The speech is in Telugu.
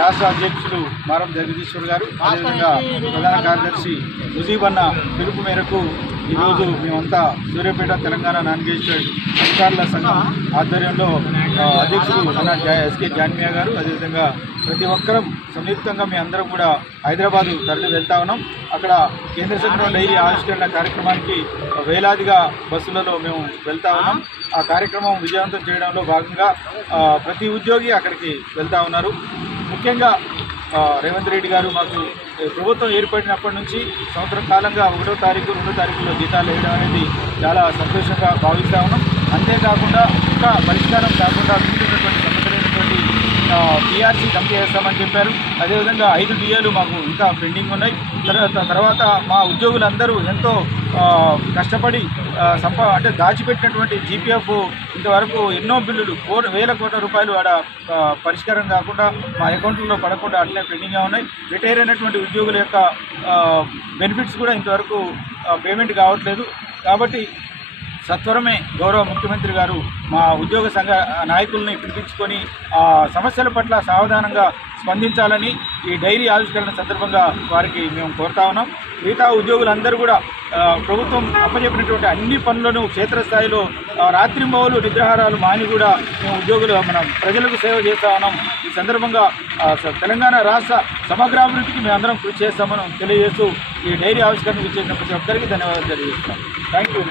రాష్ట్ర అధ్యక్షులు మారం జగదీశ్వర్ గారు అదేవిధంగా ప్రధాన కార్యదర్శి ముజీబ్ అన్న పిలుపు మేరకు ఈరోజు మేమంతా సూర్యాపేట తెలంగాణ నాన్గేశ్వర్ అధికారుల సంఘం ఆధ్వర్యంలో అధ్యక్షుడు అధ్యక్షులు అన్న ఎస్కే జాన్మియా గారు అదేవిధంగా ప్రతి ఒక్కరం సంయుక్తంగా మీ అందరం కూడా హైదరాబాదు తరలి వెళ్తా ఉన్నాం. అక్కడ కేంద్ర సంఘం డైరీ ఆవిష్కరణ కార్యక్రమానికి వేలాదిగా బస్సులలో మేము వెళ్తా ఉన్నాం. ఆ కార్యక్రమం విజయవంతం చేయడంలో భాగంగా ప్రతి ఉద్యోగి అక్కడికి వెళ్తూ ఉన్నారు. ముఖ్యంగా రేవంత్ రెడ్డి గారు మాకు ప్రభుత్వం ఏర్పడినప్పటి నుంచి సంవత్సరం కాలంగా ఒకటో తారీఖు రెండో తారీఖులో జీతాలు వేయడం అనేది చాలా సంతోషంగా భావిస్తూ ఉన్నాం. అంతేకాకుండా ఇంకా పరిష్కారం కాకుండా మిగిలినటువంటి సమస్యలు పిఆర్సీ కమిటీ చేస్తామని చెప్పారు. అదేవిధంగా ఐదు డిఏలు మాకు ఇంకా పెండింగ్ ఉన్నాయి. తర్వాత తర్వాత మా ఉద్యోగులందరూ ఎంతో కష్టపడి సంపా అంటే దాచిపెట్టినటువంటి జీపీఎఫ్ ఇంతవరకు ఎన్నో బిల్లులు కో వేల కోట్ల రూపాయలు ఆడ పరిష్కారం కాకుండా మా అకౌంట్లో పడకుండా అట్లే పెండింగ్గా ఉన్నాయి. రిటైర్ అయినటువంటి ఉద్యోగుల యొక్క బెనిఫిట్స్ కూడా ఇంతవరకు పేమెంట్ కావట్లేదు. కాబట్టి సత్వరమే గౌరవ ముఖ్యమంత్రి గారు మా ఉద్యోగ సంఘ నాయకుల్ని పిలిపించుకొని ఆ సమస్యల పట్ల సావధానంగా స్పందించాలని ఈ డైరీ ఆవిష్కరణ సందర్భంగా వారికి మేము కోరుతా ఉన్నాం. మిగతా ఉద్యోగులందరూ కూడా ప్రభుత్వం అప్పచెప్పినటువంటి అన్ని పనులను క్షేత్రస్థాయిలో రాత్రింబవులు రాత్రింబవలు నిద్రాహారాలు మాని కూడా మేము ఉద్యోగులు మనం ప్రజలకు సేవ చేస్తా ఉన్నాం. ఈ సందర్భంగా స- తెలంగాణ రాష్ట్ర సమగ్రాభివృద్ధికి మేము అందరం కృషి చేస్తామని తెలియజేస్తూ ఈ డైరీ ఆవిష్కరణ చేసిన ప్రతి ఒక్కరికి ధన్యవాదాలు తెలియజేస్తాం. Thank you